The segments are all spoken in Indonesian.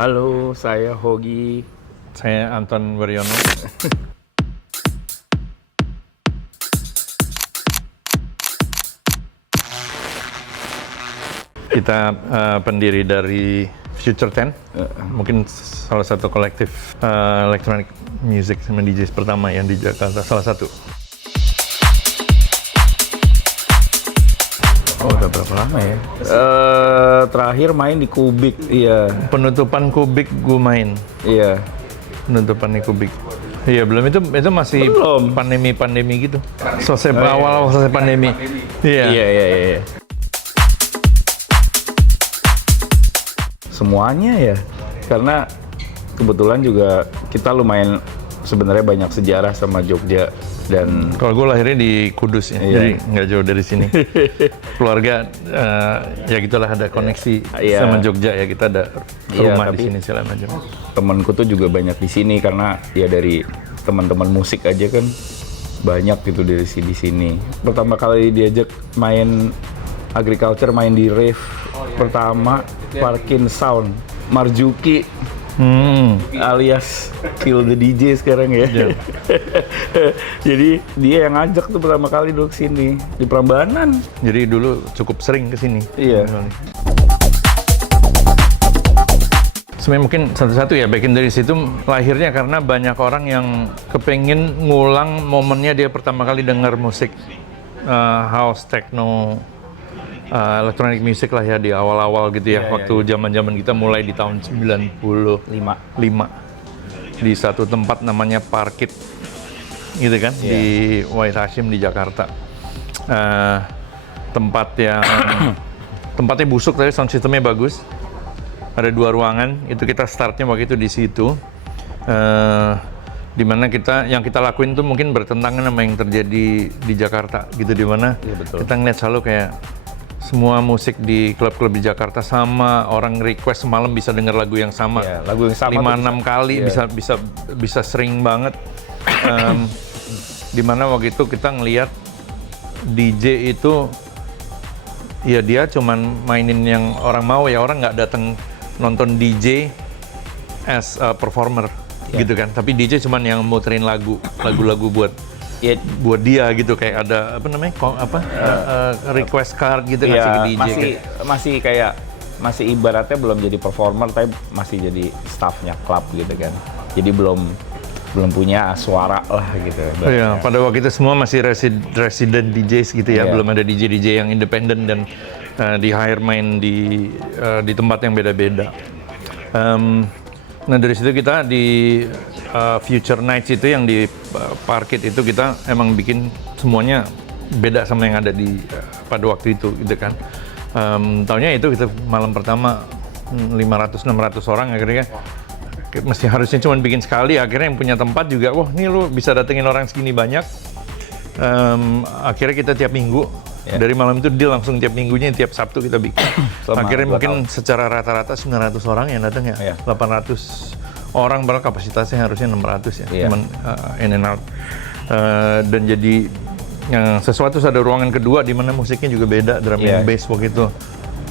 Halo, saya Hogi. Saya Anton Waryono. Kita pendiri dari Future 10, mungkin salah satu kolektif electronic music sama DJs pertama yang di Jakarta, salah satu. Oh, udah berapa lama ya? Terakhir main di Kubik, iya. Penutupan Kubik gue main. Iya. Penutupan di Kubik. Iya, belum itu masih Belum. pandemi gitu. Selesai awal selesai pandemi. Iya. Iya. Semuanya ya, karena kebetulan juga kita lumayan sebenarnya banyak sejarah sama Jogja dan Kalau gue lahirnya di Kudus ya, Iya. jadi nggak jauh dari sini. Keluarga ya gitulah, ada koneksi Iya. sama Jogja ya, kita ada Iya, rumah di tapi- sini segala macam. temanku tuh juga banyak di sini karena ya dari teman-teman musik aja kan banyak gitu dari di sini. Pertama kali diajak main agriculture, main di rave pertama Parkin Sound, Marjuki alias Kill the DJ sekarang ya. Iya. Jadi dia yang ngajak tuh pertama kali dulu kesini di Prambanan. Jadi dulu cukup sering ke sini. Iya. Sebenarnya mungkin satu-satu ya, bagian dari situ lahirnya karena banyak orang yang kepengen ngulang momennya dia pertama kali dengar musik house, techno, electronic music lah ya di awal-awal gitu ya, waktu zaman-zaman kita mulai di tahun 95 di satu tempat namanya Parkit gitu kan, di Wahid Hashim di Jakarta. Tempat yang tempatnya busuk tapi sound systemnya bagus. Ada 2 ruangan, itu kita startnya waktu itu di situ. Dimana yang kita lakuin tuh mungkin bertentangan sama yang terjadi di Jakarta gitu, dimana kita ngeliat selalu kayak semua musik di klub-klub di Jakarta sama, orang request semalam bisa denger lagu yang sama, Iya, lagu yang sama 5-6 kali, Iya. bisa sering banget. Dimana waktu itu kita ngeliat DJ itu ya dia cuman mainin yang orang mau ya, orang nggak datang nonton DJ as a performer gitu kan, tapi DJ cuman yang muterin lagu-lagu buat dia gitu, kayak ada apa namanya request card gitu ngasih ke Iya, DJ masih ibaratnya belum jadi performer tapi masih jadi staffnya klub gitu kan. Jadi belum punya suara lah gitu. Iya, pada waktu itu semua masih resident DJs gitu ya, Iya. belum ada DJ yang independen dan di hire main di tempat yang beda-beda. Nah dari situ kita di Future Nights itu yang di Parkit itu kita emang bikin semuanya beda sama yang ada di pada waktu itu gitu kan. Tahunnya itu kita malam pertama 500-600 orang, akhirnya harusnya cuma bikin sekali, akhirnya yang punya tempat juga, wah ini lu bisa datengin orang segini banyak. Akhirnya kita tiap minggu, dari malam itu deal langsung tiap minggunya, tiap Sabtu kita bikin. Akhirnya mungkin secara rata-rata 900 orang yang datang ya, 800 orang, padahal kapasitasnya harusnya 600 ya, cuman in and out. Dan jadi yang sesuatu ada ruangan kedua di mana musiknya juga beda, drum and bass waktu itu.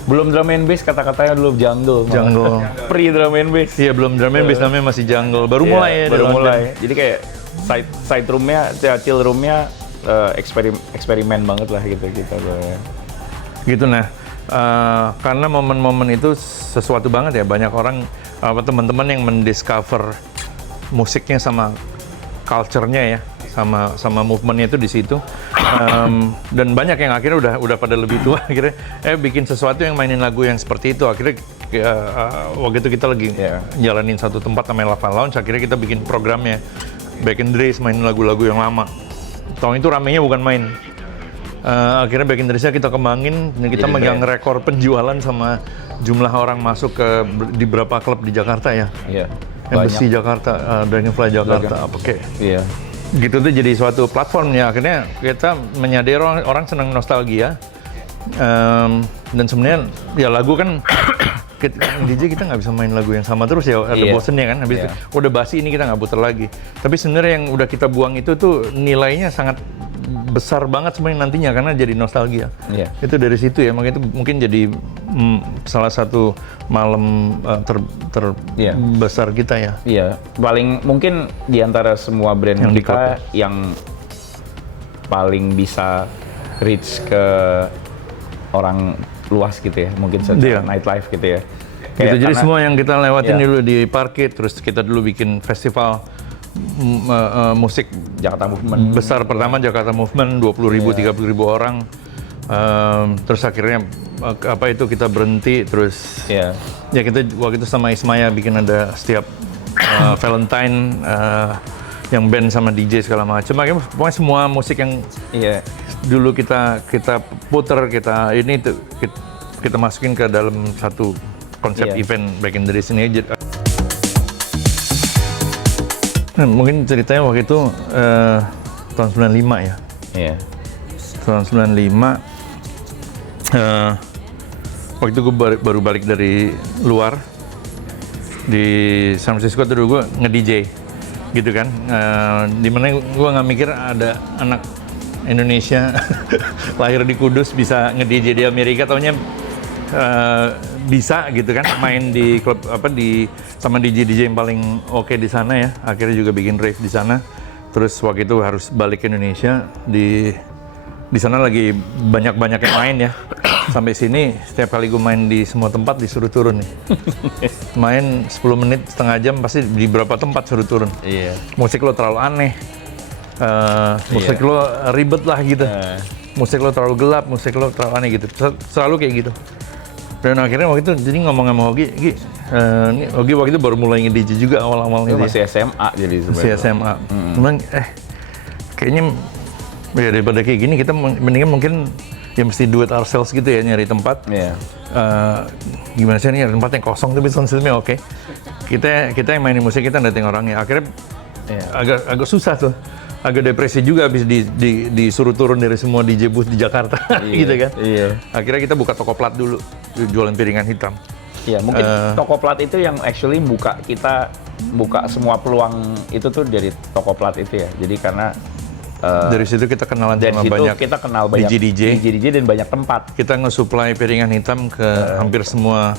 Belum drum and bass, kata-katanya dulu jungle. Pre drum and bass. Iya, belum drum and bass, namanya masih jungle. Baru mulai ya. Baru mulai. Jadi kayak side roomnya, chill roomnya eksperimen banget lah gitu kita. Gitu, nah karena momen-momen itu sesuatu banget ya, banyak orang teman-teman yang mendiscover musiknya sama culture-nya ya, sama movement-nya itu di situ. Dan banyak yang akhirnya udah pada lebih tua, akhirnya bikin sesuatu yang mainin lagu yang seperti itu. Akhirnya waktu itu kita lagi jalanin satu tempat namanya Lava Lounge, akhirnya kita bikin programnya Back in Days, mainin lagu-lagu yang lama. Tahun itu ramenya bukan main. Akhirnya Back in Days-nya kita kembangin, dan kita megang rekor penjualan sama jumlah orang masuk di beberapa klub di Jakarta ya. Iya. Embassy Jakarta, Dragonfly Jakarta, apa kayak. Iya. Gitu tuh jadi suatu platformnya. Akhirnya kita menyadari orang senang nostalgia. Dan sebenarnya ya lagu kan DJ kita nggak bisa main lagu yang sama terus ya, ada bosennya kan. Habis itu udah basi, ini kita nggak putar lagi. Tapi sebenarnya yang udah kita buang itu tuh nilainya sangat besar banget sebenarnya nantinya karena jadi nostalgia. Iya. Itu dari situ ya, makanya itu mungkin jadi salah satu malam Iya. terbesar kita ya. Iya, paling mungkin di antara semua brand Yang di kita klub. yang paling bisa reach ke orang luas gitu ya, mungkin Iya. secara nightlife gitu ya. Gitu, jadi karena- semua yang kita lewatin Iya. dulu di parkir, terus kita dulu bikin festival musik Jakarta Movement. besar pertama Jakarta Movement 20.000 30.000 orang. Terus akhirnya apa itu kita berhenti terus Iya. ya kita waktu itu sama Ismaya bikin ada setiap Valentine yang band sama DJ segala macam. Akhirnya pokoknya semua musik yang Iya. dulu kita puter kita tuh kita masukin ke dalam satu konsep Iya. event back in the days ini aja. Nah, mungkin ceritanya waktu itu tahun 95 ya. Iya. Tahun 95 waktu itu gue baru balik dari luar di San Francisco, terus gue nge-DJ gitu kan, dimana gue nggak mikir ada anak Indonesia lahir di Kudus bisa nge-DJ di Amerika, taunya bisa gitu kan, main di klub sama DJ yang paling oke di sana ya, akhirnya juga bikin rave di sana. Terus waktu itu harus balik ke Indonesia, di sana lagi banyak yang main ya. Sampai sini setiap kali gue main di semua tempat disuruh turun nih. Main 10 menit, setengah jam pasti di beberapa tempat suruh turun. Iya. Musik lo terlalu aneh, musik lo ribet lah gitu. Musik lo terlalu gelap, musik lo terlalu aneh gitu. Selalu kayak gitu. Dan akhirnya waktu itu jadi ngomong sama Ogi, ini Ogi waktu itu baru mulai nge-DJ juga awal-awalnya. Itu masih SMA jadi Masih SMA. Cuman kayaknya ya daripada kayak gini kita mendingan mungkin ya mesti do it ourselves gitu ya, nyari tempat. Iya. Gimana sih, ini ada tempat yang kosong tapi sound systemnya oke. Kita yang mainin musik, kita dateng orangnya. Akhirnya agak susah tuh. Agak depresi juga habis disuruh turun dari semua DJ booth di Jakarta. Gitu kan. Iya. Akhirnya kita buka toko plat dulu, jualan piringan hitam. Iya, mungkin toko plat itu yang actually kita buka semua peluang itu tuh dari toko plat itu ya. Jadi karena Dari situ kita kenalan dari sama situ banyak kita kenal banyak DJ dan banyak tempat. Kita nge-supply piringan hitam ke hampir semua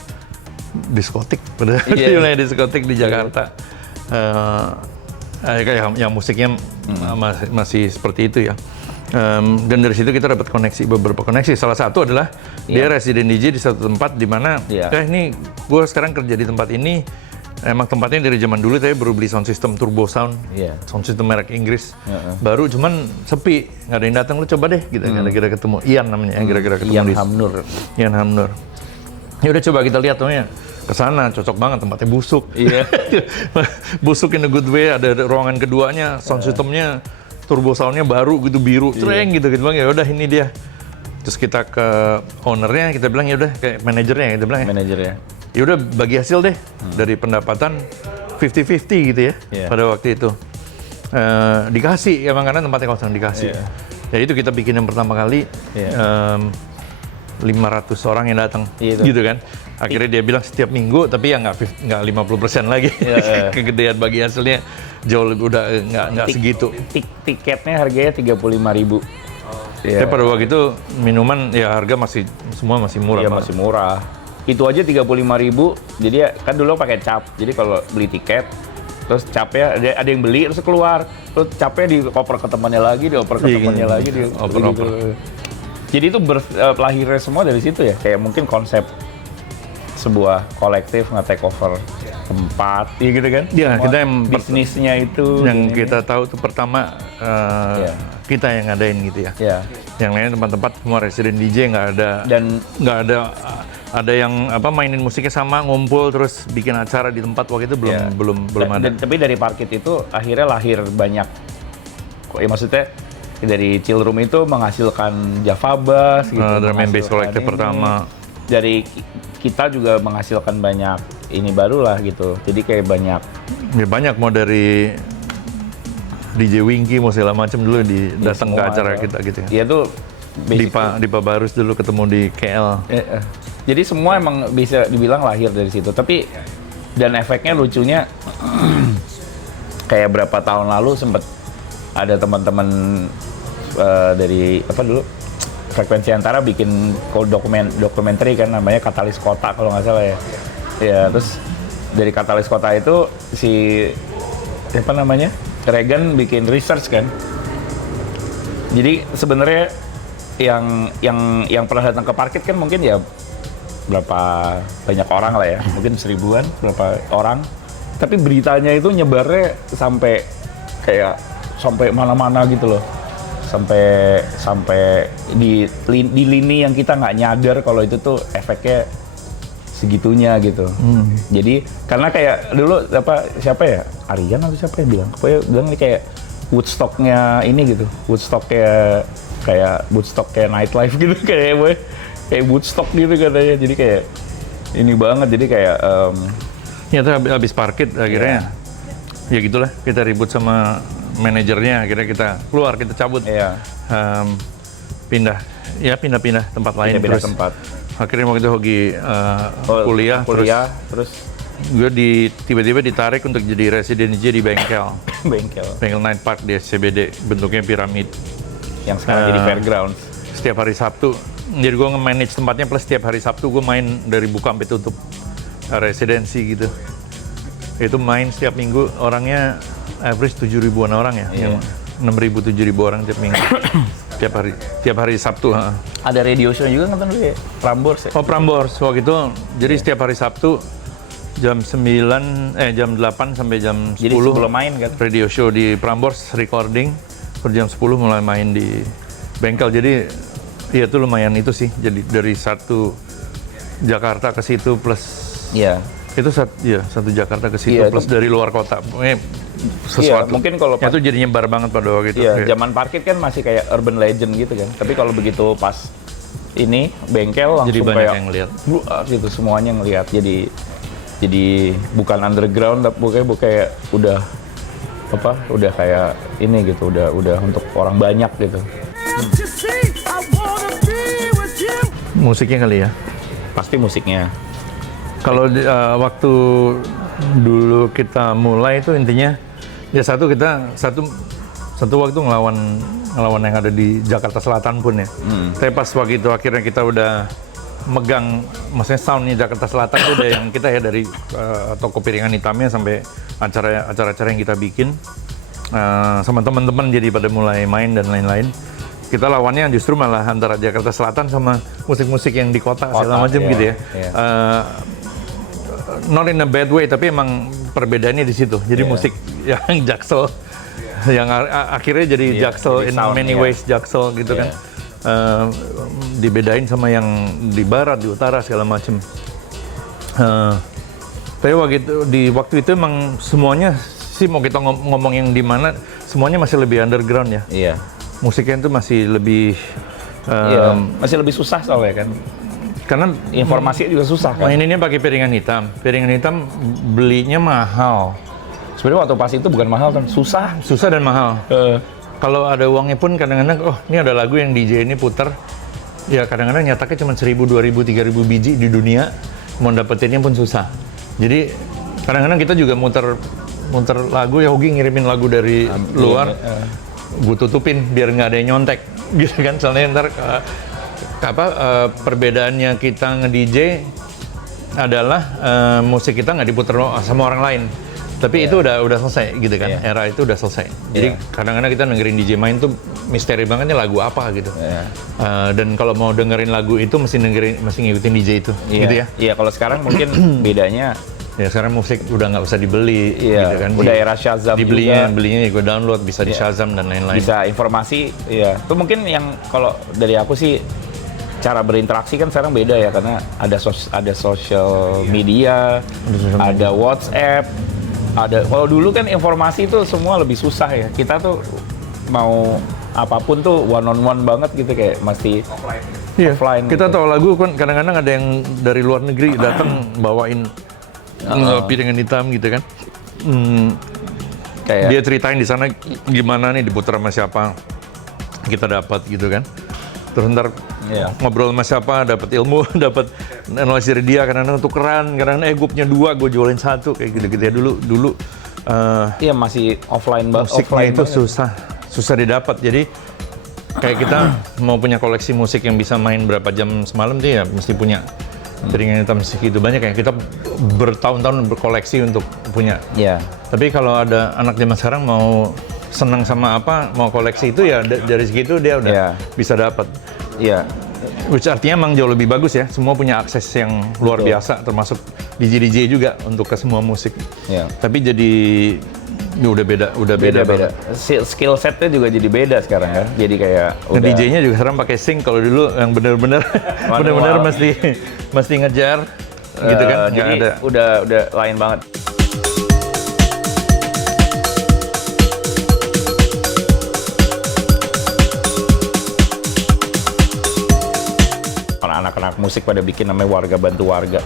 diskotik, pada wilayah diskotik di Jakarta. Kayak yang musiknya masih seperti itu ya. Dan dari situ kita dapat beberapa koneksi. Salah satu adalah dia residen DJ di satu tempat di mana, ini gue sekarang kerja di tempat ini. Emang tempatnya dari zaman dulu, tapi baru beli sound system Turbo Sound, sound system merek Inggris. Baru cuman sepi, nggak ada yang datang. Lu coba deh, gitu. Kira-kira ketemu Ian namanya, kira-kira ketemu Ian di Hamnur. Ian Hamnur. Ya udah coba kita lihat namanya. Kesana cocok banget, tempatnya busuk. Iya. Busuk in a good way. Ada ruangan keduanya, sound systemnya Turbo Soundnya baru gitu, biru, cereng gitu bang. Ya udah ini dia. Terus kita ke ownernya, kita bilang ya udah, kayak manajernya kita bilang ya. Manajernya. Ya udah bagi hasil deh dari pendapatan 50-50 gitu ya pada waktu itu. Dikasih emang karena tempatnya kosong, dikasih. Ya itu kita bikin yang pertama kali 500 orang yang datang gitu kan. Akhirnya dia bilang setiap minggu, tapi ya nggak 50% lagi. Kegedean bagi hasilnya jauh lebih, udah nggak segitu. Tiketnya harganya 35.000. Tapi pada waktu itu minuman ya harga semua masih murah. Iya, masih murah. Itu aja 35.000. Jadi ya, kan dulu pakai cap. Jadi kalau beli tiket, terus capnya ada yang beli terus keluar, terus capnya dioper ke temannya lagi, dioper ke temannya lagi, oper. Jadi itu lahirnya semua dari situ ya. Kayak mungkin konsep sebuah kolektif nge-take over tempat, ya gitu kan? Iya, kita yang bisnisnya itu. Yang kita tahu tuh pertama kita yang ngadain gitu ya. Iya. Yang lainnya tempat-tempat semua residen DJ nggak ada. Dan nggak ada yang mainin musiknya sama, ngumpul terus bikin acara di tempat waktu itu belum ada. Tapi dari parkit itu akhirnya lahir banyak. Ya maksudnya dari Chill Room itu menghasilkan Java Bass gitu. Drum and Bass Collective pertama. Dari kita juga menghasilkan banyak ini baru lah gitu. Jadi kayak banyak. Ya banyak, mau dari DJ Winky mau segala macam dulu datang ke acara kita gitu ya. Iya tuh Dipa Barus dulu ketemu di KL. Jadi semua emang bisa dibilang lahir dari situ. Tapi dan efeknya lucunya kayak berapa tahun lalu sempet ada teman-teman dari apa dulu Frekuensi Antara bikin dokumenter kan namanya Katalis Kota kalau nggak salah ya. Ya terus dari Katalis Kota itu si apa namanya Reagan bikin research kan. Jadi sebenarnya yang pernah datang ke Parkit kan mungkin ya berapa banyak orang lah ya, mungkin 1000-an berapa orang. Tapi beritanya itu nyebarnya sampai mana-mana gitu loh. Sampai di lini yang kita nggak nyadar kalau itu tuh efeknya segitunya gitu. Jadi karena kayak dulu siapa ya Aryan atau siapa yang bilang ini kayak Woodstock-nya ini gitu, Woodstock-nya kayak nightlife gitu kayak Woodstock gitu katanya. Jadi kayak ini banget, jadi kayak ya tuh habis Parkit akhirnya ya gitulah, kita ribut sama manajernya, akhirnya kita keluar, kita cabut, pindah tempat lain, pindah tempat. Akhirnya waktu itu Hogi kuliah, terus gue tiba-tiba ditarik untuk jadi residen DJ di bengkel Night Park di SCBD, bentuknya piramid yang sekarang jadi fairgrounds. Setiap hari Sabtu, jadi gue nge-manage tempatnya, plus setiap hari Sabtu gue main dari buka sampai tutup residensi gitu. Itu main setiap minggu, orangnya average 7.000-an orang ya, yang 6.000 7.000 orang tiap minggu. tiap hari Sabtu. Ada radio show juga nonton dulu ya, Prambors ya? Oh, Prambors waktu itu. Jadi setiap hari Sabtu jam 8 sampai jam 10. Jadi sebelum main kan? Radio show di Prambors, recording. Per jam 10 mulai main di bengkel. Jadi ya itu lumayan itu sih. Jadi dari satu Jakarta ke situ plus itu satu Jakarta ke situ plus dari luar kota. Sesuatu. Mungkin kalau itu jadi nyebar banget pada waktu itu. Iya, zaman Parkit kan masih kayak urban legend gitu kan. Tapi kalau begitu pas ini bengkel langsung jadi banyak yang lihat. Gitu semuanya ngelihat. Jadi bukan underground, tapi kayak udah kayak ini gitu, udah untuk orang banyak gitu. Musiknya kali ya? Pasti musiknya. Kalau waktu dulu kita mulai itu intinya ya satu waktu ngelawan yang ada di Jakarta Selatan pun ya. Tapi pas waktu itu akhirnya kita udah megang, maksudnya soundnya Jakarta Selatan itu udah yang kita ya dari toko piringan hitamnya sampai acara-acara yang kita bikin sama teman-teman, jadi pada mulai main dan lain-lain. Kita lawannya justru malah antara Jakarta Selatan sama musik-musik yang di kota segala macam gitu ya. Not in a bad way, tapi emang perbedaannya di situ. Jadi musik yang Jaksel, yang akhirnya jadi Jaksel in many ways Jaksel gitu kan. Dibedain sama yang di barat, di utara segala macam. Tapi waktu itu emang semuanya sih, mau kita ngomong yang di mana, semuanya masih lebih underground ya. Iya. Musiknya itu masih lebih masih lebih susah soalnya kan. Karena informasi juga susah kan. Maininnya pakai piringan hitam. Piringan hitam belinya mahal. Sebenarnya waktu pas itu bukan mahal kan, susah dan mahal. Kalau ada uangnya pun kadang-kadang, ini ada lagu yang DJ ini puter, ya kadang-kadang nyataknya cuma 1.000, 2.000, 3.000 biji di dunia, mau dapetinnya pun susah. Jadi kadang-kadang kita juga muter lagu, ya Hogi ngirimin lagu dari luar, gue tutupin biar nggak ada yang nyontek, gitu kan. Soalnya ntar perbedaannya kita nge-DJ adalah musik kita nggak diputer sama orang lain. Tapi itu udah selesai gitu kan, era itu udah selesai. Jadi kadang-kadang kita dengerin DJ main tuh misteri banget nih lagu apa gitu. Dan kalau mau dengerin lagu itu mesti ngikutin DJ itu, gitu ya. Iya, kalau sekarang mungkin bedanya ya sekarang musik udah nggak usah dibeli, gitu kan. Udah era Shazam belinya juga. Gue download, bisa di Shazam dan lain-lain. Bisa informasi, itu mungkin yang kalau dari aku sih cara berinteraksi kan sekarang beda ya, karena ada social media, ada WhatsApp. Kalau dulu kan informasi itu semua lebih susah ya. Kita tuh mau apapun tuh one on one banget gitu, kayak masih offline. Kita tahu lagu kan kadang-kadang ada yang dari luar negeri datang bawain piringan hitam gitu kan. Kayak dia ceritain di sana gimana nih diputar sama siapa, kita dapat gitu kan. Terus ntar ngobrol sama siapa, dapat ilmu, dapat knowledge dari dia, kadang-kadang tukeran, kadang-kadang gue punya 2, gue jualin 1, kayak gitu-gitu ya dulu. Iya, masih offline banget. Musiknya itu susah didapat. Jadi Kayak kita mau punya koleksi musik yang bisa main berapa jam semalam tuh ya mesti punya piringan hitam segitu banyak ya. Kita bertahun-tahun berkoleksi untuk punya. Iya. Tapi kalau ada anak zaman sekarang mau senang sama apa, mau koleksi itu ya dari segitu dia udah Iya. bisa dapat. Iya. Which artinya emang jauh lebih bagus ya. Semua punya akses yang luar Betul. biasa, termasuk DJ juga untuk ke semua musik. Iya. Tapi jadi ya udah beda Beda. Skill setnya juga jadi beda sekarang kan. Jadi kayak Nah, DJ-nya juga sekarang pakai sync. Kalau dulu yang benar-benar Manual. mesti ngejar gitu kan. Nggak Jadi ada. udah lain banget. Anak-anak musik pada bikin namanya warga bantu warga.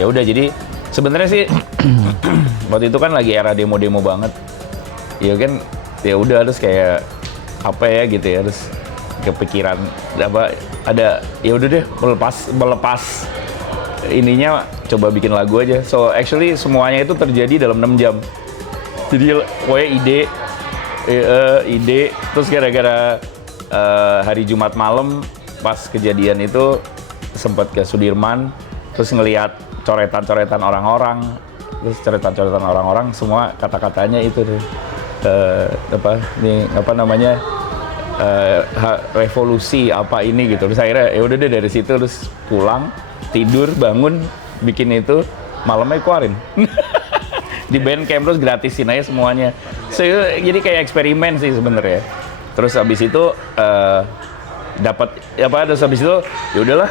Ya udah, jadi sebenarnya sih waktu itu kan lagi era demo-demo banget. Ya kan, ya udah terus kayak apa ya gitu ya, terus kepikiran apa ada ya udah deh melepas ininya, coba bikin lagu aja. So actually semuanya itu terjadi dalam 6 jam. Jadi pokoknya ide terus gara-gara hari Jumat malam pas kejadian itu sempat ke Sudirman, terus ngelihat coretan-coretan orang-orang, terus coretan-coretan orang-orang semua kata-katanya itu tuh revolusi apa ini gitu. Terus akhirnya ya udah deh dari situ, terus pulang tidur bangun bikin itu, malamnya keluarin di Bandcamp, terus gratisin aja semuanya. So, jadi kayak eksperimen sih sebenarnya. Terus habis itu dapat apa, terus habis itu ya udahlah,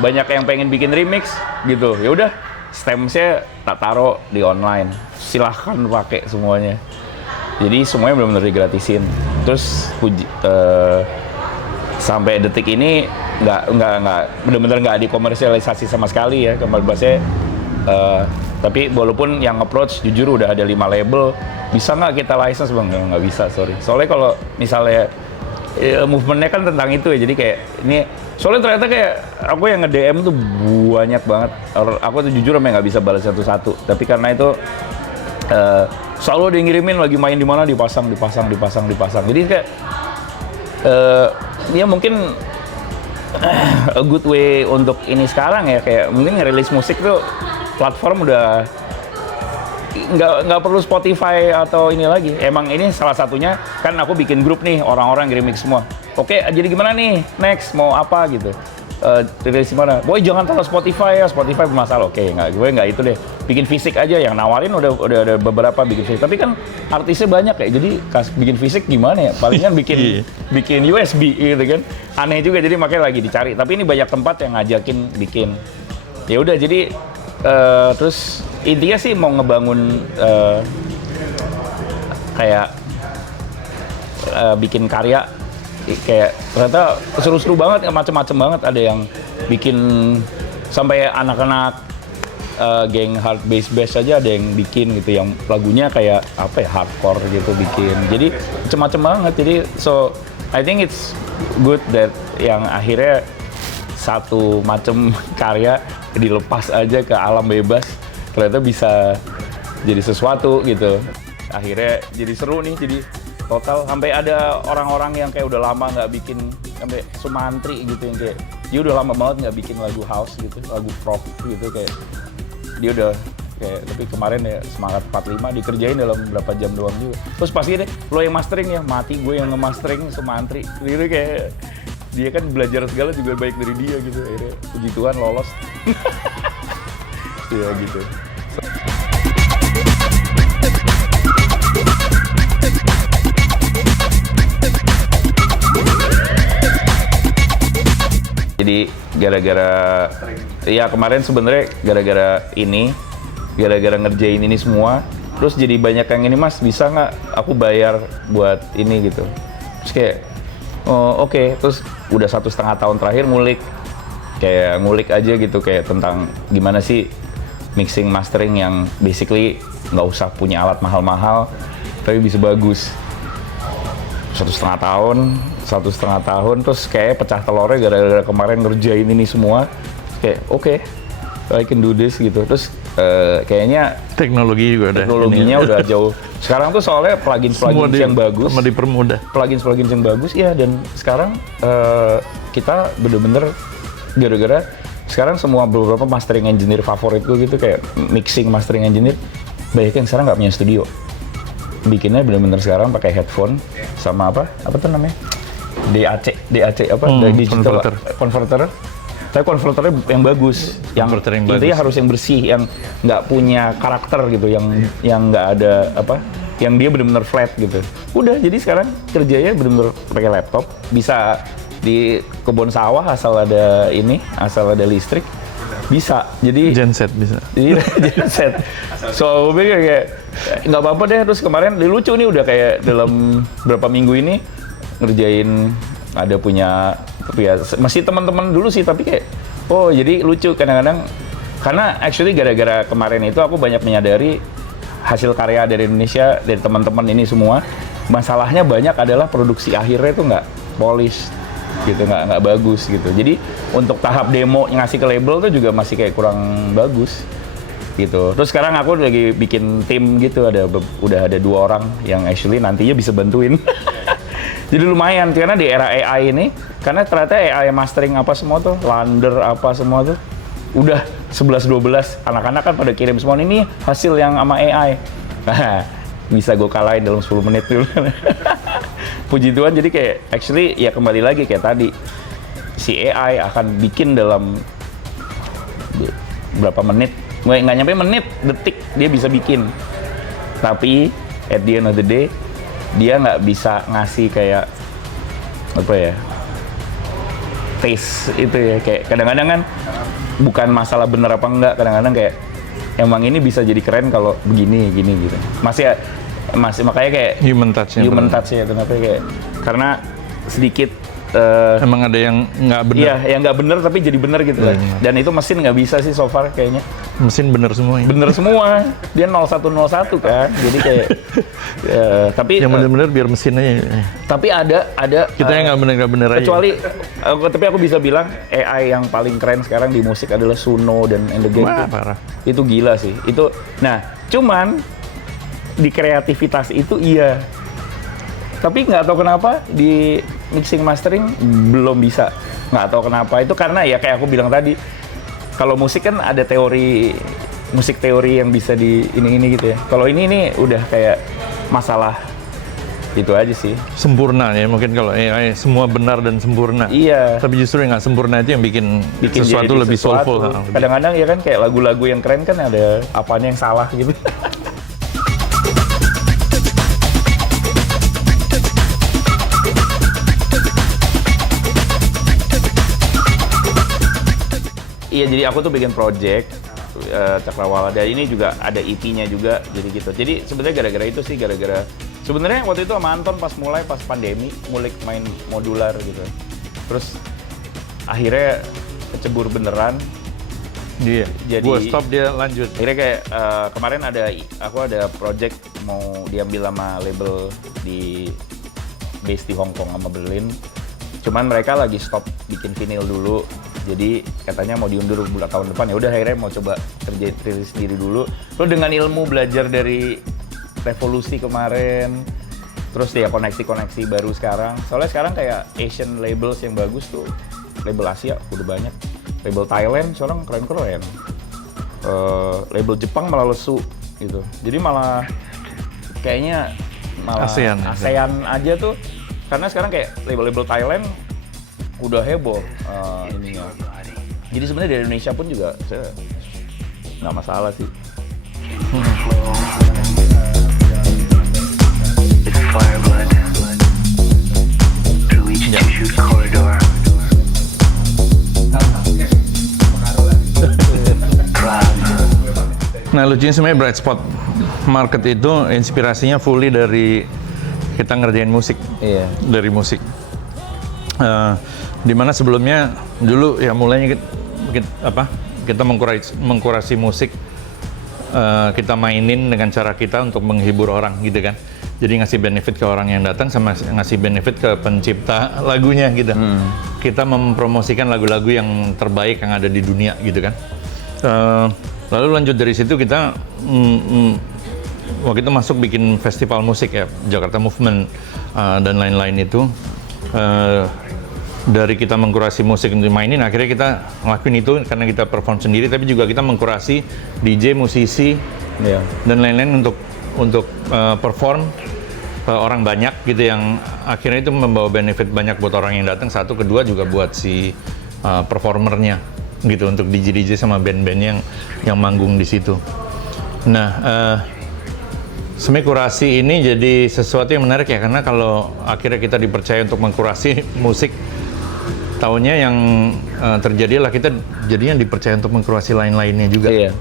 banyak yang pengen bikin remix gitu, ya udah stemsnya tak taruh di online, silahkan pakai semuanya. Jadi semuanya benar-benar digratisin. Terus sampai detik ini nggak benar-benar nggak dikomersialisasi sama sekali ya Kembal Bassnya. Tapi walaupun yang approach jujur udah ada 5 label, bisa nggak kita license bang? Nggak bisa, sorry. Soalnya kalau misalnya movementnya kan tentang itu ya, jadi kayak ini soalnya ternyata kayak aku yang nge-DM tuh banyak banget. Aku tuh jujur emang nggak bisa balas satu-satu, tapi karena itu selalu ada yang ngirimin lagi main di mana, dipasang. Jadi kayak ya mungkin a good way untuk ini sekarang ya, kayak mungkin ngerilis musik tuh platform udah nggak perlu Spotify atau ini lagi. Emang ini salah satunya kan, aku bikin grup nih, orang-orang remix semua. Oke, jadi gimana nih next, mau apa gitu, rilis mana? Boy jangan taruh Spotify ya, Spotify bermasalah. Oke, gue nggak itu deh, bikin fisik aja. Yang nawarin udah ada beberapa bikin fisik, tapi kan artisnya banyak ya, jadi bikin fisik gimana ya, palingan bikin USB gitu kan, aneh juga. Jadi makanya lagi dicari, tapi ini banyak tempat yang ngajakin bikin. Ya udah, jadi terus intinya sih mau ngebangun kayak bikin karya, kayak ternyata seru-seru banget, macem-macem banget. Ada yang bikin sampai anak-anak geng hard bass aja ada yang bikin gitu, yang lagunya kayak apa ya, hardcore gitu bikin. Jadi macem-macem banget. Jadi so I think it's good that yang akhirnya satu macem karya dilepas aja ke alam bebas, ternyata bisa jadi sesuatu gitu. Akhirnya jadi seru nih, jadi total sampai ada orang-orang yang kayak udah lama nggak bikin, sampai Sumantri gitu, yang kayak dia udah lama banget nggak bikin lagu house gitu, lagu prog gitu, kayak dia udah kayak, tapi kemarin ya Semangat 45 dikerjain dalam berapa jam doang juga. Terus pasti deh, lo yang mastering ya, mati gue yang nge-mastering Sumantri. Jadi kayak dia kan belajar segala juga baik dari dia gitu, akhirnya puji Tuhan lolos. Ya gitu. Jadi gara-gara ya kemarin sebenarnya gara-gara ngerjain ini semua, terus jadi banyak yang ini, mas bisa nggak aku bayar buat ini gitu. Terus kayak oh, oke. Terus udah 1,5 tahun terakhir ngulik aja gitu, kayak tentang gimana sih mixing mastering yang basically nggak usah punya alat mahal-mahal tapi bisa bagus. 1,5 tahun terus kayak pecah telurnya gara-gara kemarin ngerjain ini semua. Kayak oke, I can do this gitu. Terus kayaknya Teknologi juga udah. teknologinya udah jauh. Sekarang tuh soalnya plugins yang bagus, sama dipermudah. plugins yang bagus ya, dan sekarang kita bener-bener gara-gara sekarang semua beberapa mastering engineer favorit gue gitu, kayak mixing mastering engineer banyak yang sekarang nggak punya studio, bikinnya bener-bener sekarang pakai headphone sama apa tuh namanya DAC apa digital converter. Tapi konverternya yang bagus, yang intinya harus yang bersih, yang nggak punya karakter gitu, yang nggak ada apa, yang dia benar-benar flat gitu. Udah, jadi sekarang kerjanya benar-benar pakai laptop, bisa di kebun sawah asal ada listrik, bisa. Jadi genset bisa. Iya, genset. So gue kayak nggak apa-apa deh. Terus kemarin lucu nih, udah kayak dalam berapa minggu ini ngerjain, ada punya ya masih teman-teman dulu sih, tapi kayak jadi lucu kadang-kadang, karena actually gara-gara kemarin itu aku banyak menyadari hasil karya dari Indonesia, dari teman-teman ini semua, masalahnya banyak adalah produksi akhirnya itu nggak polish gitu, nggak bagus gitu. Jadi untuk tahap demo ngasih ke label tuh juga masih kayak kurang bagus gitu. Terus sekarang aku lagi bikin tim gitu, udah ada 2 orang yang actually nantinya bisa bantuin. Jadi lumayan, karena di era AI ini, karena ternyata AI mastering apa semua tuh, Lander apa semua tuh, udah 11-12, anak-anak kan pada kirim semua, ini hasil yang sama AI. Nah, bisa gue kalahin dalam 10 menit dulu. Puji Tuhan, jadi kayak actually ya kembali lagi kayak tadi, si AI akan bikin dalam berapa menit, nggak nyampe menit, detik dia bisa bikin. Tapi at the end of the day, dia nggak bisa ngasih kayak apa ya, taste itu ya, kayak kadang-kadang kan bukan masalah bener apa enggak, kadang-kadang kayak emang ini bisa jadi keren kalau begini gini gitu, masih makanya kayak human touch ya kenapa kayak, karena sedikit emang ada yang nggak bener. Iya, yang nggak bener tapi jadi bener gitu kan. Dan itu mesin nggak bisa sih so far kayaknya. Mesin bener semua ya? Bener semua. Dia 0101 kan. Jadi kayak tapi yang bener-bener biar mesin aja. Tapi ada kita yang nggak bener aja. Kecuali tapi aku bisa bilang AI yang paling keren sekarang di musik adalah Suno dan The Gang. Wah, parah. Itu gila sih. Itu cuman di kreativitas itu iya. Tapi nggak tahu kenapa di mixing mastering belum bisa, nggak tahu kenapa. Itu karena ya kayak aku bilang tadi, kalau musik kan ada musik teori yang bisa di ini gitu ya. Kalau ini udah kayak masalah itu aja sih. Sempurna ya, mungkin kalau AI semua benar dan sempurna. Iya. Tapi justru yang nggak sempurna itu yang bikin sesuatu lebih soulful. Kadang-kadang ya kan kayak lagu-lagu yang keren kan ada apanya yang salah gitu. Iya, jadi aku tuh bikin project Cakrawala, dan ini juga ada EP-nya juga, jadi gitu. Jadi sebenarnya gara-gara itu sih, sebenarnya waktu itu sama Anton pas pandemi, mulai main modular gitu. Terus akhirnya kecebur beneran. Iya. Jadi gua stop, dia lanjut. Akhirnya kayak kemarin aku ada project mau diambil sama label base di Hong Kong sama Berlin. Cuman mereka lagi stop bikin vinyl dulu. Jadi katanya mau diundur bulan tahun depan, ya udah akhirnya mau coba rilis sendiri dulu. Terus dengan ilmu belajar dari revolusi kemarin, terus ya koneksi baru sekarang. Soalnya sekarang kayak Asian labels yang bagus tuh, label Asia udah banyak. Label Thailand sekarang keren-keren. Label Jepang malah lesu gitu. Jadi malah kayaknya ASEAN aja tuh, karena sekarang kayak label-label Thailand udah heboh ininya. Jadi sebenarnya dari Indonesia pun juga nggak masalah sih. Nah, lucunya sebenarnya Bright Spot Market itu inspirasinya fully dari kita ngerjain musik. Iya. Dari musik. Dimana sebelumnya dulu ya mulainya kita mengkurasi musik, kita mainin dengan cara kita untuk menghibur orang gitu kan. Jadi ngasih benefit ke orang yang datang sama ngasih benefit ke pencipta lagunya gitu. Kita mempromosikan lagu-lagu yang terbaik yang ada di dunia gitu kan. Lalu lanjut dari situ kita waktu itu masuk bikin festival musik ya, Jakarta Movement dan lain-lain itu. Dari kita mengkurasi musik untuk mainin, akhirnya kita ngelakuin itu karena kita perform sendiri, tapi juga kita mengkurasi DJ, musisi, dan lain-lain untuk perform ke orang banyak gitu, yang akhirnya itu membawa benefit banyak buat orang yang datang. Satu, kedua juga buat si performernya gitu, untuk DJ sama band-band yang manggung di situ. Nah, sebenarnya kurasi ini jadi sesuatu yang menarik ya, karena kalau akhirnya kita dipercaya untuk mengkurasi musik, tahunnya yang terjadi lah kita jadinya dipercaya untuk mengkurasi lain-lainnya juga.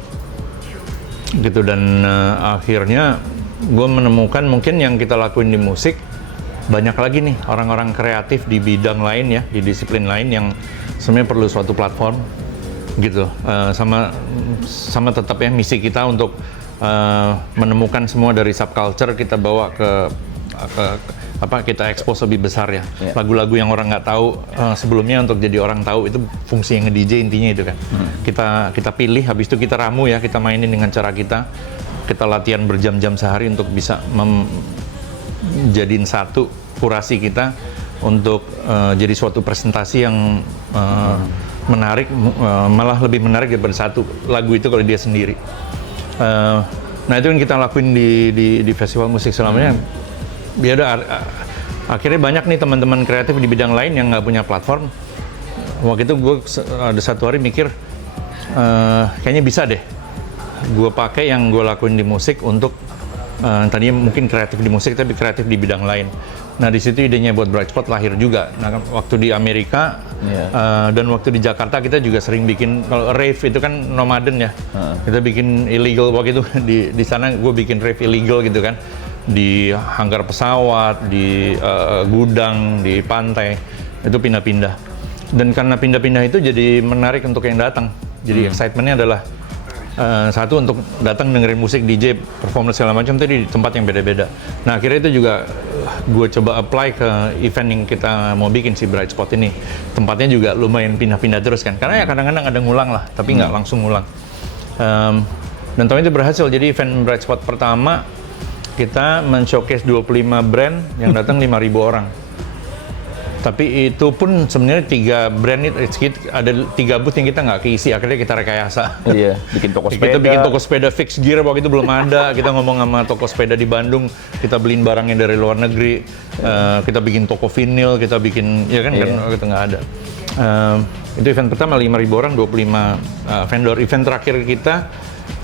Gitu, dan akhirnya gue menemukan mungkin yang kita lakuin di musik, banyak lagi nih orang-orang kreatif di bidang lain ya, di disiplin lain yang sebenarnya perlu suatu platform gitu. Sama tetap ya misi kita untuk menemukan semua dari subculture, kita bawa ke kita expose lebih besar ya. Lagu-lagu yang orang nggak tahu sebelumnya untuk jadi orang tahu, itu fungsi yang nge-DJ intinya itu kan. Kita pilih, habis itu kita ramu ya, kita mainin dengan cara kita latihan berjam-jam sehari untuk bisa jadiin satu kurasi kita untuk jadi suatu presentasi yang menarik, malah lebih menarik daripada satu lagu itu kalau dia sendiri. Nah itu yang kita lakuin di festival musik selamanya. Ya udah, akhirnya banyak nih teman-teman kreatif di bidang lain yang nggak punya platform. Waktu itu gue ada satu hari mikir, kayaknya bisa deh gue pakai yang gue lakuin di musik untuk tadinya mungkin kreatif di musik tapi kreatif di bidang lain. Nah di situ idenya buat Bright Spot lahir juga. Nah waktu di Amerika dan waktu di Jakarta kita juga sering bikin, kalau rave itu kan nomaden ya, kita bikin illegal waktu itu di sana gue bikin rave illegal gitu kan, di hanggar pesawat, di gudang, di pantai, itu pindah-pindah. Dan karena pindah-pindah itu jadi menarik untuk yang datang. Jadi excitementnya adalah satu untuk datang dengerin musik, DJ, performance segala macam tadi di tempat yang beda-beda. Nah akhirnya itu juga gue coba apply ke event yang kita mau bikin si Bright Spot ini. Tempatnya juga lumayan pindah-pindah terus kan, karena ya kadang-kadang ada ngulang lah, tapi nggak langsung ngulang. Dan tahun itu berhasil. Jadi event Bright Spot pertama kita men-showcase 25 brand yang datang 5.000 orang. Tapi itu pun sebenarnya 3 brand itu ada 3 booth yang kita nggak keisi, akhirnya kita rekayasa. Iya, bikin toko sepeda. Kita bikin toko sepeda fix gear, waktu itu belum ada. Kita ngomong sama toko sepeda di Bandung, kita beliin barangnya dari luar negeri. Kita bikin toko vinil, kita bikin, ya kan, kan kita nggak ada. Itu event pertama 5.000 orang, 25 vendor. Event terakhir kita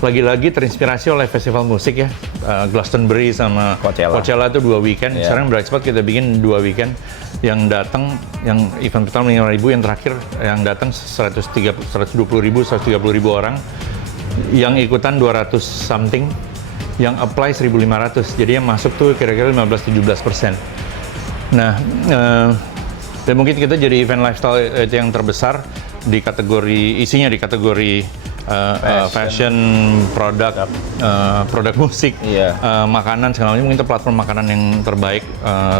lagi-lagi terinspirasi oleh festival musik ya, Glastonbury sama Coachella itu 2 weekend. Sekarang Bright Spot kita bikin 2 weekend. Yang datang, yang event pertama 5.000, yang terakhir yang datang 120.000, 130.000 orang, yang ikutan 200 something, yang apply 1.500, jadi yang masuk tuh kira-kira 15-17%. Nah, dan mungkin kita jadi event lifestyle itu yang terbesar di kategori, isinya di kategori fashion, produk, produk musik, makanan segala macam. Mungkin itu platform makanan yang terbaik.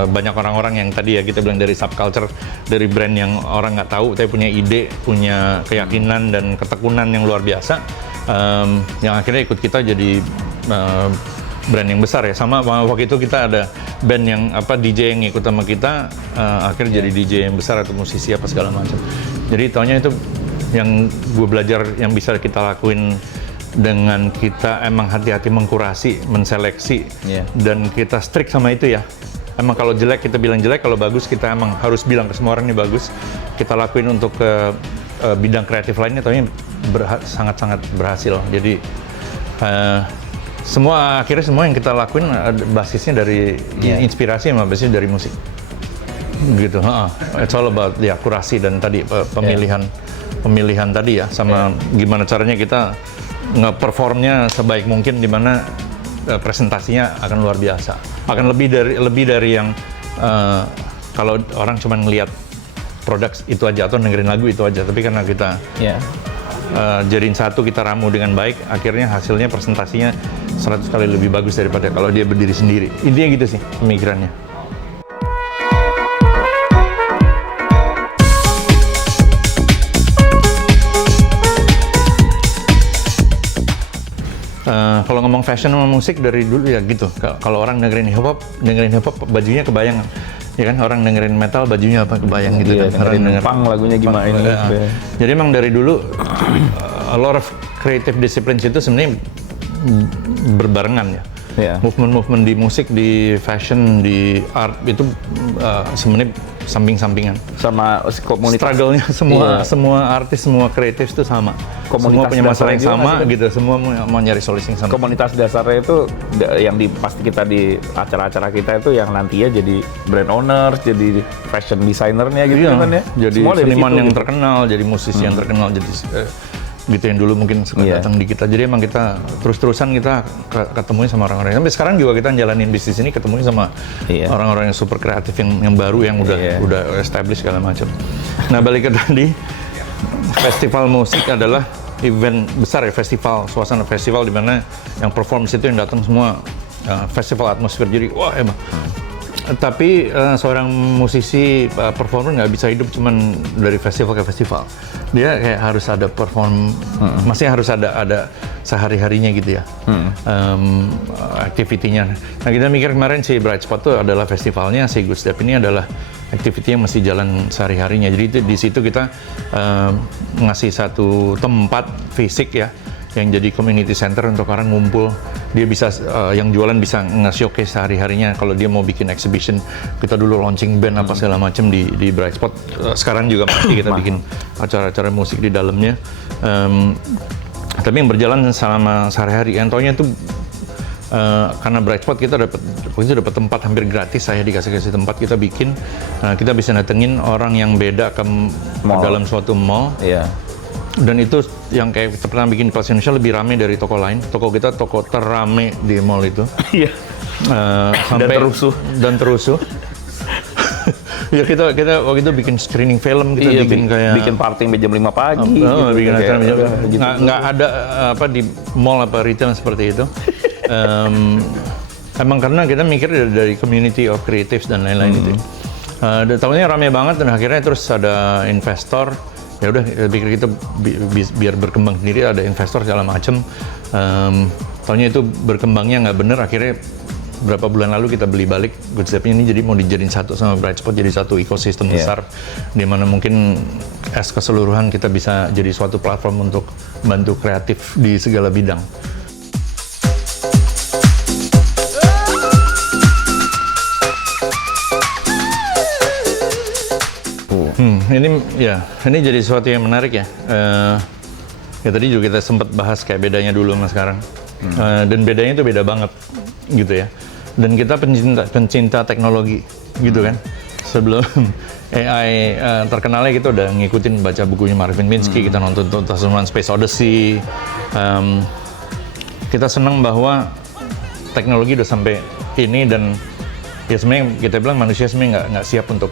Banyak orang-orang yang tadi ya kita bilang dari subculture, dari brand yang orang nggak tahu tapi punya ide, punya keyakinan dan ketekunan yang luar biasa, yang akhirnya ikut kita jadi brand yang besar ya. Sama waktu itu kita ada band yang DJ yang ikut sama kita, akhirnya jadi DJ yang besar atau musisi apa segala macam. Jadi tahunnya itu yang gue belajar yang bisa kita lakuin dengan kita emang hati-hati mengkurasi, menseleksi, dan kita strict sama itu ya. Emang kalau jelek kita bilang jelek, kalau bagus kita emang harus bilang ke semua orang ini bagus. Kita lakuin untuk ke bidang kreatif lainnya, tahunnya sangat-sangat berhasil. Jadi akhirnya semua yang kita lakuin basisnya dari inspirasi sama basisnya dari musik. Gitu. It's all about kurasi dan tadi pemilihan tadi ya, sama gimana caranya kita nge-performnya sebaik mungkin, di mana presentasinya akan luar biasa, akan lebih dari yang kalau orang cuma ngelihat produk itu aja atau dengerin lagu itu aja. Tapi karena kita jadiin satu, kita ramu dengan baik, akhirnya hasilnya presentasinya 100 kali lebih bagus daripada kalau dia berdiri sendiri. Intinya gitu sih pemikirannya. Kalau ngomong fashion sama musik dari dulu ya gitu. Kalau orang dengerin hip hop bajunya kebayang. Ya kan, orang dengerin metal bajunya apa kebayang gitu. Iya, kan. Orang dengerin punk lagunya gimana ini. Jadi emang dari dulu a lot of creative disciplines itu sebenarnya berbarengan ya. Iya. Movement-movement di musik, di fashion, di art itu sebenarnya samping-sampingan. Sama komunitas. Struggle-nya semua artis, semua kreatif itu sama. Semua punya masalah yang sama gitu, semua mau nyari solusi yang sama. Komunitas dasarnya itu yang pasti kita di acara-acara kita itu yang nantinya jadi brand owner, jadi fashion designer-nya gitu kan ya. Jadi semua seniman yang gitu. terkenal, jadi musisi yang terkenal, jadi gitu yang dulu mungkin suka datang di kita. Jadi emang kita terus-terusan kita ketemunya sama orang-orang. Sampai sekarang juga kita jalanin bisnis ini ketemunya sama orang-orang yang super kreatif yang baru yang udah established segala macam. Nah, balik ke tadi, festival musik adalah event besar ya, suasana festival di mana yang performance itu yang datang semua festival atmosfer. Jadi wah emang. Tapi seorang musisi performer nggak bisa hidup cuman dari festival ke festival. Dia kayak harus ada perform, maksudnya harus ada sehari-harinya gitu ya, aktivitinya. Nah, kita mikir kemarin si Bright Spot itu adalah festivalnya, si Good Step ini adalah aktiviti yang mesti jalan sehari-harinya. Jadi di situ kita ngasih satu tempat fisik ya, yang jadi community center untuk orang ngumpul. Dia bisa, yang jualan bisa nge-showcase sehari-harinya. Kalau dia mau bikin exhibition, kita dulu launching band apa segala macam di Bright Spot. Sekarang juga pasti kita bikin acara-acara musik di dalamnya. Tapi yang berjalan selama sehari-hari. Entahnya itu karena Bright Spot kita dapat tempat hampir gratis. Saya dikasih tempat, kita bikin. Kita bisa datengin orang yang beda ke dalam suatu mall. Iya. Dan itu yang kayak kita pernah bikin Plaza Indonesia lebih rame dari toko lain. Toko kita toko terrame di mall itu. Iya. Sampai dan terusuh. Ya kita waktu itu bikin screening film, kita bikin party sampai jam 5 pagi. Bikin acara nggak ada apa di mall apa retail seperti itu. Emang karena kita mikir dari community of creatives dan lain-lain itu. Tahunnya rame banget dan akhirnya terus ada investor. Ya udah, pikir kita biar berkembang sendiri, ada investor segala macem. Tahunnya itu berkembangnya nggak bener, akhirnya berapa bulan lalu kita beli balik Good Step ini, jadi mau dijadiin satu sama Bright Spot, jadi satu ekosistem besar di mana mungkin as keseluruhan kita bisa jadi suatu platform untuk bantu kreatif di segala bidang. Ini jadi sesuatu yang menarik ya. Ya tadi juga kita sempat bahas kayak bedanya dulu sama sekarang. Dan bedanya itu beda banget gitu ya. Dan kita pencinta teknologi gitu kan. Sebelum AI terkenalnya kita udah ngikutin baca bukunya Marvin Minsky, kita nonton 2001 Space Odyssey. Kita senang bahwa teknologi udah sampai ini dan ya sebenarnya kita bilang manusia sebenarnya nggak siap untuk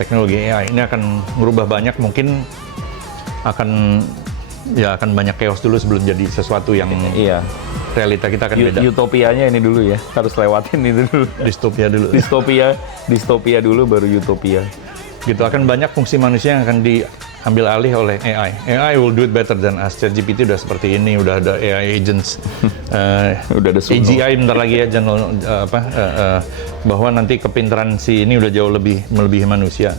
teknologi AI. Ini akan merubah banyak, mungkin akan banyak chaos dulu sebelum jadi sesuatu yang realita kita akan beda. Utopianya ini dulu ya, harus lewatin itu dulu. Distopia dulu baru utopia. Gitu, akan banyak fungsi manusia yang akan diambil alih oleh AI. AI will do it better than us. ChatGPT udah seperti ini, udah ada AI agents. Udah ada AGI bentar lagi ya, bahwa nanti kepintaran si ini udah jauh lebih melebihi manusia.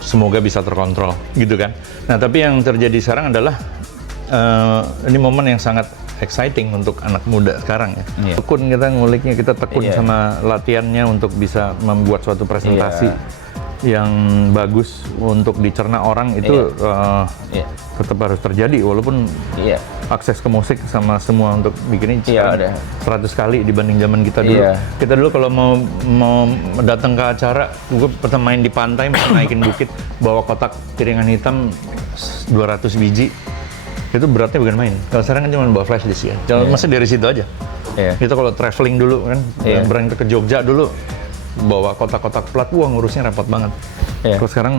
Semoga bisa terkontrol, gitu kan. Nah, tapi yang terjadi sekarang adalah ini momen yang sangat exciting untuk anak muda sekarang ya. Tekun kita nguliknya, kita tekun sama latihannya untuk bisa membuat suatu presentasi yang bagus untuk dicerna orang itu tetap harus terjadi, walaupun akses ke musik sama semua untuk bikin ini 100 kali dibanding zaman kita dulu. Kita dulu kalau mau datang ke acara, gue pernah main di pantai, naikin bukit, bawa kotak piringan hitam 200 biji. Itu beratnya bukan main. Kalau sekarang kan cuma bawa flash disk ya. Masih dari situ aja. Kita kalau traveling dulu kan, berangkat ke Jogja dulu, bawa kotak-kotak plat, ngurusnya repot banget. Kalau sekarang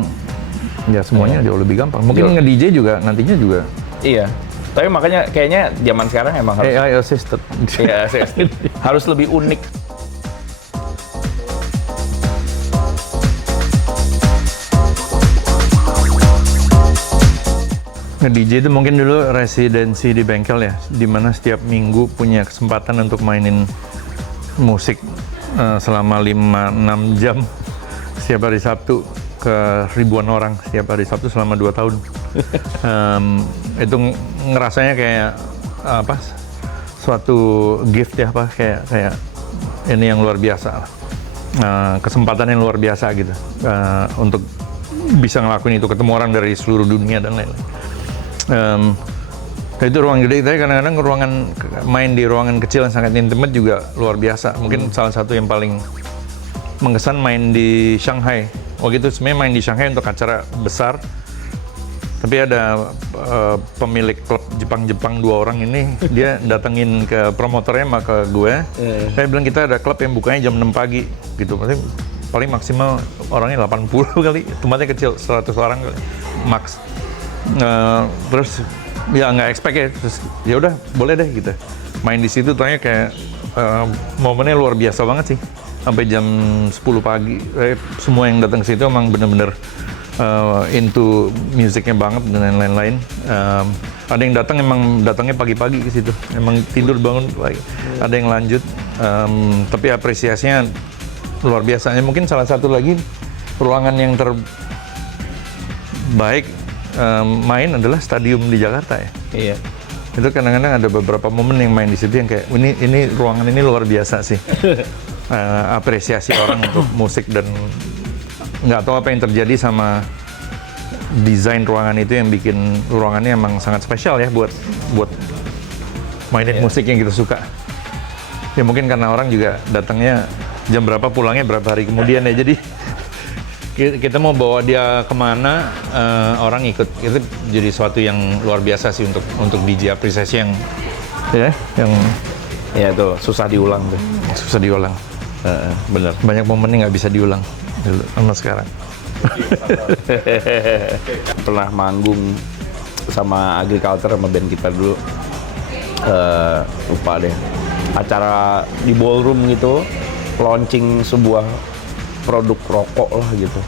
ya semuanya jauh lebih gampang. Mungkin nge-DJ juga nantinya juga. Iya. Tapi makanya kayaknya zaman sekarang emang harus AI assisted. assisted. Harus lebih unik. DJ itu mungkin dulu residensi di bengkel ya, dimana setiap minggu punya kesempatan untuk mainin musik selama 5-6 jam setiap hari Sabtu ke ribuan orang setiap hari Sabtu selama 2 tahun. Itu ngerasanya kayak apa? Suatu gift ya, apa kayak ini yang luar biasa. Kesempatan yang luar biasa gitu untuk bisa ngelakuin itu, ketemu orang dari seluruh dunia dan lain-lain. Itu ruang gede, tapi kadang-kadang main di ruangan kecil yang sangat intimate juga luar biasa. Mungkin salah satu yang paling mengesan main di Shanghai. Waktu itu sebenarnya main di Shanghai untuk acara besar, tapi ada pemilik klub Jepang 2 orang ini, dia datengin ke promotornya sama ke gue. Saya bilang kita ada klub yang bukanya jam 6 pagi gitu. Maksudnya paling maksimal orangnya 80 kali, tempatnya kecil 100 orang kali max. Terus ya nggak expect ya, terus ya udah boleh deh gitu main di situ. Ternyata kayak momennya luar biasa banget sih, sampai jam 10 pagi. Semua yang datang ke situ emang bener-bener into musiknya banget dan lain-lain. Ada yang datang emang datangnya pagi-pagi ke situ, emang tidur bangun lagi. Ada yang lanjut, tapi apresiasinya luar biasa. Mungkin salah satu lagi ruangan yang terbaik main adalah stadium di Jakarta ya. Iya. Itu kadang-kadang ada beberapa momen yang main di situ yang kayak ini ruangan ini luar biasa sih. Apresiasi orang untuk musik, dan nggak tahu apa yang terjadi sama desain ruangan itu yang bikin ruangannya emang sangat spesial ya buat mainin musik yang kita suka. Ya mungkin karena orang juga datangnya jam berapa, pulangnya berapa hari kemudian ya, jadi kita mau bawa dia kemana, orang ikut. Itu jadi suatu yang luar biasa sih untuk DJ apresiasi yang Ya tuh susah diulang tuh. susah diulang. Bener. Banyak momennya nggak bisa diulang dulu sama sekarang. Pernah manggung sama Agriculture sama band kita dulu, lupa deh, acara di ballroom gitu, launching sebuah produk rokok lah gitu.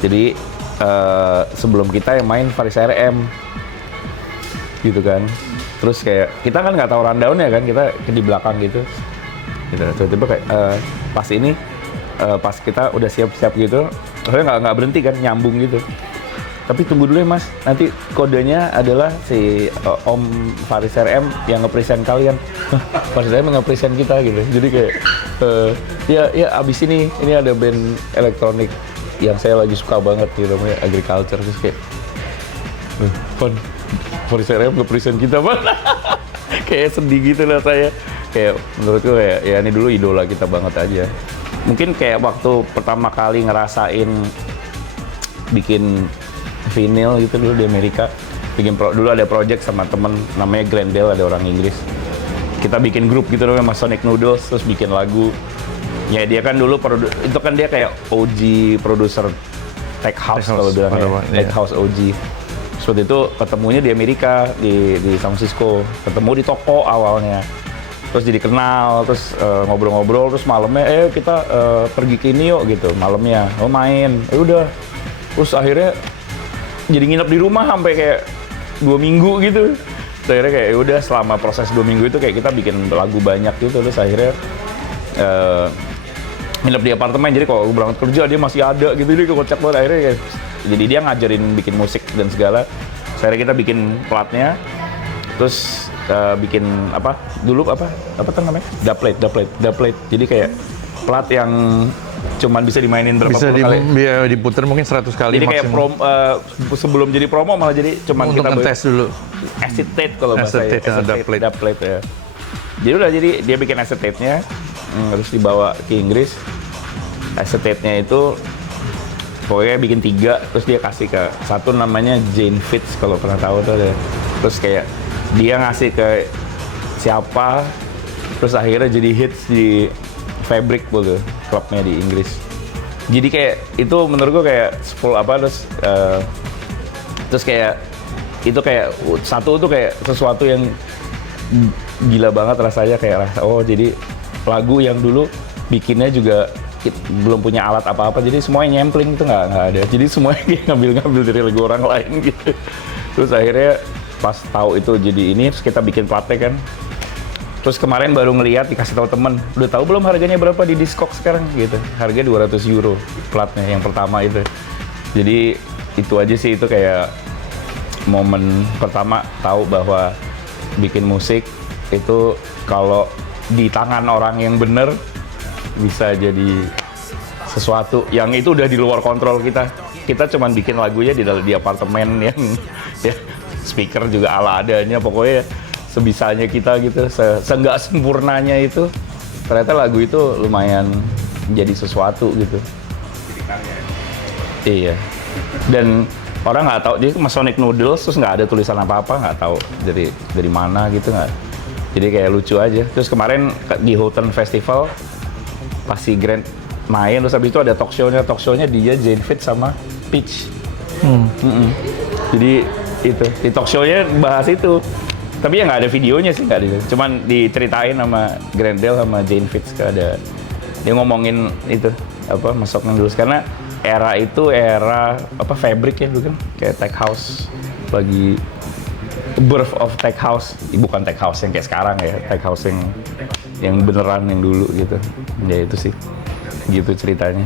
Jadi sebelum kita yang main Faris RM gitu kan. Terus kayak kita kan nggak tahu rundown-nya kan, kita di belakang gitu. Tiba-tiba kayak pas kita udah siap-siap gitu, soalnya nggak berhenti kan, nyambung gitu. Tapi tunggu dulu ya mas, nanti kodenya adalah si Om Faris RM yang nge-present kalian. Faris RM nge-present kita gitu. Jadi kayak ya abis ini ada band elektronik yang saya lagi suka banget gitu, namanya Agriculture. Terus kayak Faris RM nge-present kita banget. Kayak sedih gitu lah saya. Kayak menurutku kayak ya ini dulu idola kita banget aja. Mungkin kayak waktu pertama kali ngerasain bikin vinyl gitu dulu di Amerika, dulu ada project sama temen namanya Glendale, ada orang Inggris. Kita bikin grup gitu namanya Sonic Noodles, terus bikin lagu. Ya dia kan dulu itu kan dia kayak OG produser tech house kalau bilang ya, tech house OG. Seperti itu ketemunya di Amerika, di San Francisco, ketemu di toko awalnya. Terus jadi kenal, terus ngobrol-ngobrol, terus malamnya kita pergi ke ini yuk gitu, malamnya main, udah. Terus akhirnya jadi nginep di rumah sampai kayak 2 minggu gitu. Terus akhirnya kayak udah, selama proses 2 minggu itu kayak kita bikin lagu banyak gitu. Terus akhirnya nginep di apartemen, jadi kalau berangkat kerja dia masih ada gitu, dia kocak banget. Akhirnya kayak, jadi dia ngajarin bikin musik dan segala. Terus akhirnya kita bikin platnya, terus bikin dulu apa tuh namanya, dubplate. Jadi kayak plat yang cuman bisa dimainin berapa puluh kali. Bisa diputer mungkin 100 kali. Jadi kayak sebelum jadi promo malah jadi cuman untuk kita ngetes dulu. Acetate kalau bahasa dubplate ya. Jadi dia bikin acetate-nya, terus dibawa ke Inggris. Acetate-nya itu pokoknya bikin 3, terus dia kasih ke satu namanya Jane Fitz, kalau pernah tahu tuh ada. Terus kayak dia ngasih ke siapa, terus akhirnya jadi hits di Fabric gitu, klubnya di Inggris. Jadi kayak itu menurut gue kayak terus kayak itu kayak satu tuh kayak sesuatu yang gila banget rasanya, kayak jadi lagu yang dulu bikinnya juga belum punya alat apa-apa, jadi semuanya nyampling itu nggak ada, jadi semuanya dia ngambil dari lagu orang lain gitu. Terus akhirnya pas tahu itu jadi ini, terus kita bikin platnya kan. Terus kemarin baru ngeliat, dikasih tahu temen, udah tahu belum harganya berapa di Discogs sekarang gitu. Harganya 200 euro platnya yang pertama itu. Jadi itu aja sih, itu kayak momen pertama tahu bahwa bikin musik itu kalau di tangan orang yang bener bisa jadi sesuatu yang itu udah di luar kontrol kita. Kita cuman bikin lagunya di apartemen yang ya speaker juga ala adanya, pokoknya sebisanya kita gitu, seenggak sempurnanya itu ternyata lagu itu lumayan jadi sesuatu gitu. Iya. Dan orang nggak tahu, dia Masonic Noodles terus nggak ada tulisan apa-apa, nggak tahu dari mana gitu, nggak. Jadi kayak lucu aja. Terus kemarin di Houghton Festival pas si Grant main, terus habis itu ada talk show-nya dia, Jane Fit sama Peach. Jadi itu di talk show-nya bahas itu. Tapi ya nggak ada videonya sih, nggak ada. Cuman diceritain sama Grendel sama Jane Fitz, ada dia ngomongin itu apa Masonic Noodles, karena era itu era apa fabric ya dulu kan, kayak tech house, lagi birth of tech house, bukan tech house yang kayak sekarang ya, tech house yang beneran yang dulu gitu. Ya itu sih, gitu ceritanya.